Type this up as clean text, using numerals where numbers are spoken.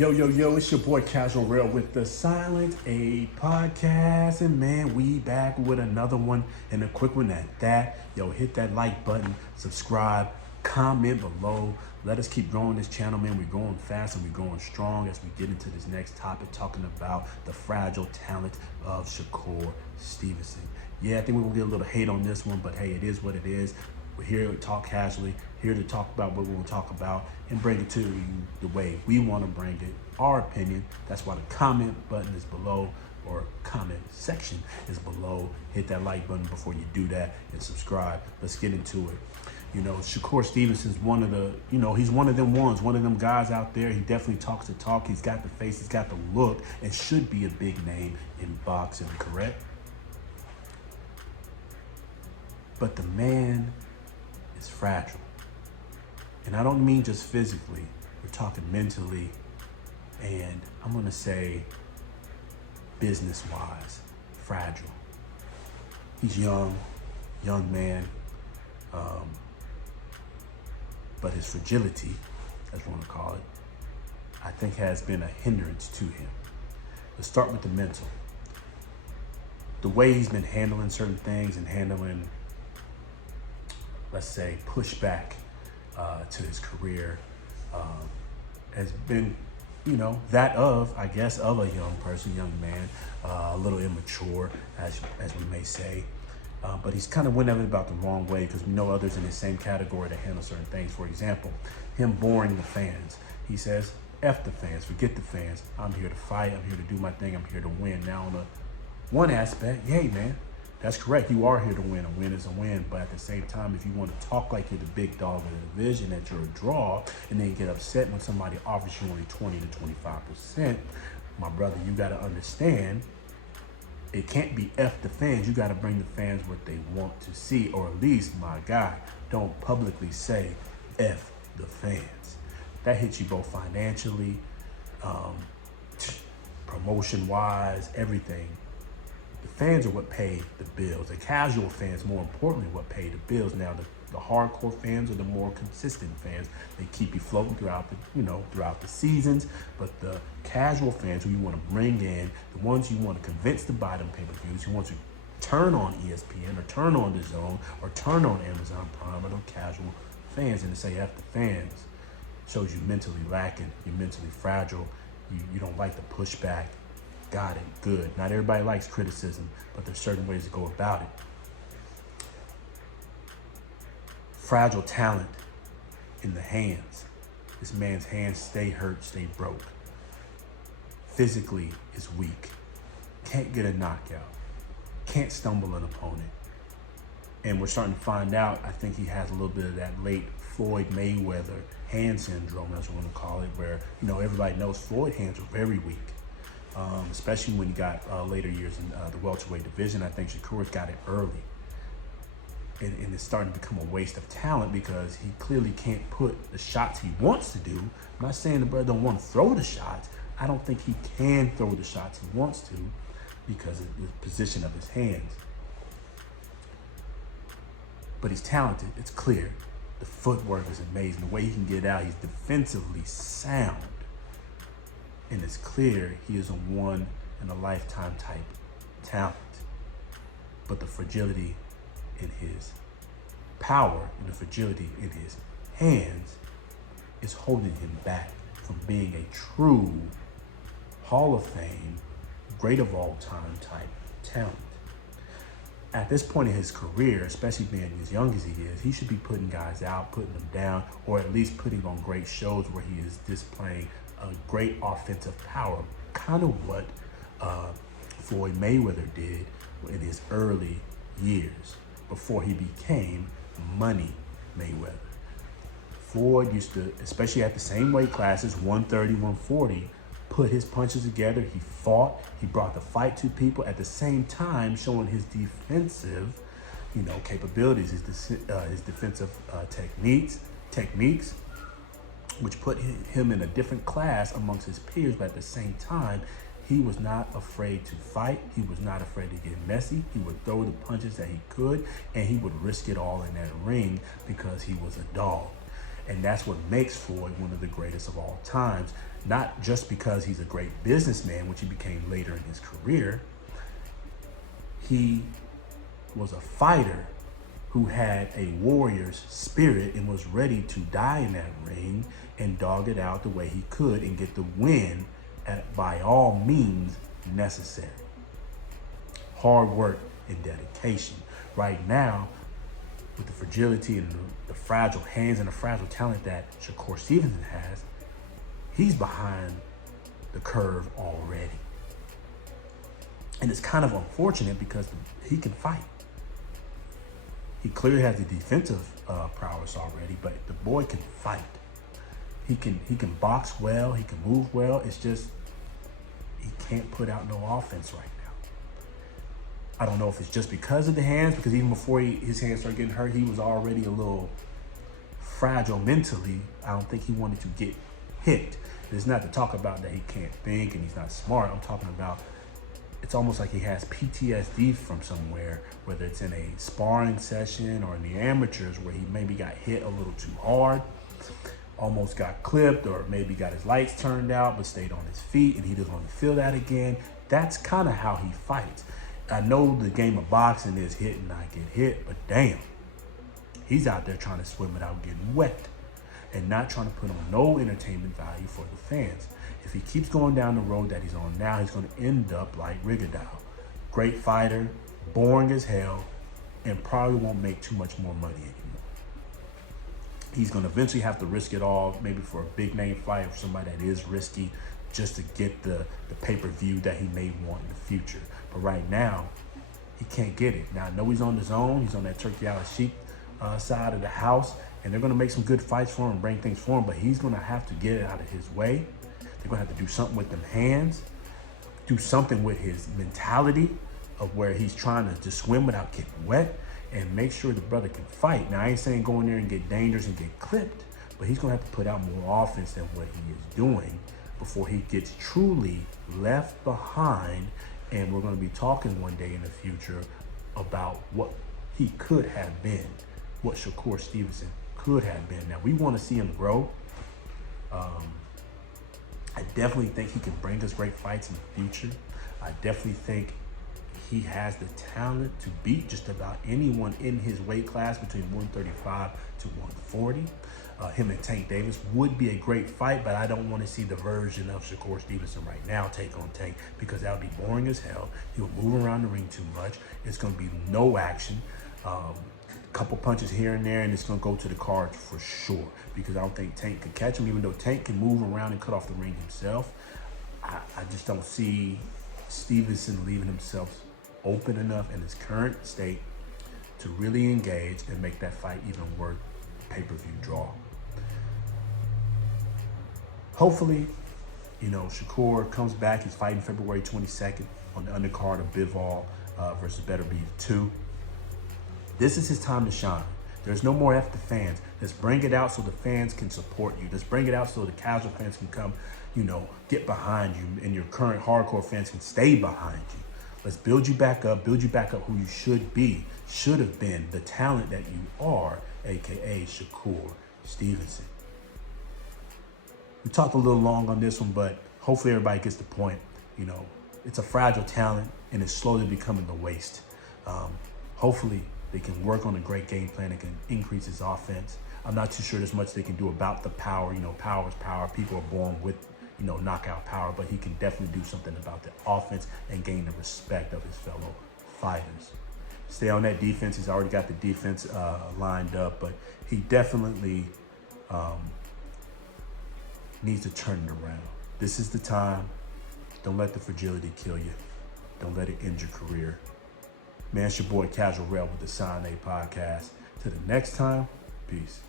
Yo, it's your boy Casual Real with the Silent A podcast. And man, we back with another one and a quick one at that. Yo, hit that like button, subscribe, comment below. Let us keep growing this channel, man. We're going fast and we're going strong as we get into this next topic, talking about the fragile talent of Shakur Stevenson. Yeah, I think we're gonna get a little hate on this one, but hey, it is what it is. We're here to talk casually, here to talk about what we want to talk about and bring it to you the way we want to bring it, our opinion. That's why the comment button is below, or comment section is below. Hit that like button before you do that and subscribe. Let's get into it. You know, Shakur Stevenson's one of the, he's one of them ones, one of them guys out there. He definitely talks the talk. He's got the face, he's got the look, and should be a big name in boxing, correct? But the man is fragile. And I don't mean just physically, we're talking mentally, and I'm gonna say business-wise, fragile. He's young man, but his fragility, as we wanna call it, I think has been a hindrance to him. Let's start with the mental. The way he's been handling certain things and handling, let's say, pushback to his career has been, that of, I guess, of a young person, young man, a little immature, as we may say. But he's kind of went about the wrong way, because we know others in the same category that handle certain things. For example, him boring the fans. He says, F the fans, forget the fans. I'm here to fight, I'm here to do my thing, I'm here to win. Now on one aspect, yay, man. That's correct. You are here to win. A win is a win. But at the same time, if you want to talk like you're the big dog in the division, that you're a draw, and then get upset when somebody offers you only 20 to 25%, my brother, you got to understand, it can't be F the fans. You got to bring the fans what they want to see, or at least, my guy, don't publicly say F the fans. That hits you both financially, promotion-wise, everything. The fans are what pay the bills. The casual fans, more importantly, what pay the bills. Now, the hardcore fans are the more consistent fans. They keep you floating throughout the seasons. But the casual fans who you want to bring in, the ones you want to convince to buy them pay-per-views, you want to turn on ESPN or turn on DAZN or turn on Amazon Prime, are the casual fans. And to say F the fans shows you mentally lacking. You're mentally fragile. You don't like the pushback. Got it, good. Not everybody likes criticism, but there's certain ways to go about it. Fragile talent in the hands. This man's hands stay hurt, stay broke. Physically is weak. Can't get a knockout. Can't stumble an opponent. And we're starting to find out, I think he has a little bit of that late Floyd Mayweather hand syndrome, as we're gonna call it, where, everybody knows Floyd's hands are very weak. Especially when he got later years in the welterweight division. I think Shakur's got it early. And it's starting to become a waste of talent, because he clearly can't put the shots he wants to do. I'm not saying the brother don't want to throw the shots. I don't think he can throw the shots he wants to because of the position of his hands. But he's talented, it's clear. The footwork is amazing. The way he can get out, he's defensively sound. And it's clear he is a one-in-a-lifetime type talent. But the fragility in his power and the fragility in his hands is holding him back from being a true Hall of Fame, great of all time type talent. At this point in his career, especially being as young as he is, he should be putting guys out, putting them down, or at least putting on great shows where he is displaying a great offensive power, kind of what Floyd Mayweather did in his early years before he became Money Mayweather. Floyd used to, especially at the same weight classes, 130, 140, put his punches together. He fought, he brought the fight to people, at the same time showing his defensive, capabilities, his defensive techniques, which put him in a different class amongst his peers. But at the same time, he was not afraid to fight. He was not afraid to get messy. He would throw the punches that he could, and he would risk it all in that ring because he was a dog. And that's what makes Floyd one of the greatest of all times. not just because he's a great businessman, which he became later in his career. He was a fighter who had a warrior's spirit and was ready to die in that ring and dog it out the way he could and get the win by all means necessary. Hard work and dedication. Right now, with the fragility and the fragile hands and the fragile talent that Shakur Stevenson has, he's behind the curve already. And it's kind of unfortunate because he can fight. He clearly has the defensive prowess already, but the boy can fight. He can box well, he can move well. It's just he can't put out no offense right now. I don't know if it's just because of the hands, because even before his hands started getting hurt, he was already a little fragile mentally. I don't think he wanted to get hit. It's not to talk about that he can't think and he's not smart. I'm talking about it's almost like he has PTSD from somewhere, whether it's in a sparring session or in the amateurs where he maybe got hit a little too hard, almost got clipped, or maybe got his lights turned out but stayed on his feet and he doesn't want to feel that again. That's kind of how he fights. I know the game of boxing is hit and not get hit, but damn, he's out there trying to swim without getting wet and not trying to put on no entertainment value for the fans. If he keeps going down the road that he's on now, he's going to end up like Rivitalize. Great fighter, boring as hell, and probably won't make too much more money anymore. He's going to eventually have to risk it all, maybe for a big name fight or somebody that is risky, just to get the pay-per-view that he may want in the future. But right now, he can't get it. Now, I know he's on his own. He's on that Turkey Island Sheep side of the house, and they're going to make some good fights for him and bring things for him, but he's going to have to get it out of his way. They're going to have to do something with them hands, do something with his mentality of where he's trying to just swim without getting wet, and make sure the brother can fight. Now, I ain't saying go in there and get dangerous and get clipped, but he's going to have to put out more offense than what he is doing before he gets truly left behind. And we're going to be talking one day in the future about what he could have been, what Shakur Stevenson could have been. Now, we want to see him grow. I definitely think he can bring us great fights in the future. I definitely think he has the talent to beat just about anyone in his weight class between 135 to 140. Him and Tank Davis would be a great fight, but I don't want to see the version of Shakur Stevenson right now take on Tank, because that would be boring as hell. He'll move around the ring too much. It's going to be no action. Couple punches here and there, and it's going to go to the cards for sure, because I don't think Tank could catch him, even though Tank can move around and cut off the ring himself. I just don't see Stevenson leaving himself open enough in his current state to really engage and make that fight even worth pay-per-view draw. Hopefully, Shakur comes back. He's fighting February 22nd on the undercard of Bivol versus Better Be 2. This is his time to shine. There's no more F the fans. Let's bring it out so the fans can support you. Let's bring it out so the casual fans can come, get behind you, and your current hardcore fans can stay behind you. Let's build you back up who you should be, should have been, the talent that you are, aka Shakur Stevenson. We talked a little long on this one, but hopefully everybody gets the point. It's a fragile talent, and it's slowly becoming the waste. Hopefully they can work on a great game plan that can increase his offense. I'm not too sure there's much they can do about the power. Power is power. People are born with, knockout power, but he can definitely do something about the offense and gain the respect of his fellow fighters. Stay on that defense. He's already got the defense lined up, but he definitely needs to turn it around. This is the time. Don't let the fragility kill you. Don't let it end your career. Man, it's your boy Casual Rail with the DAZN Podcast. Till the next time, peace.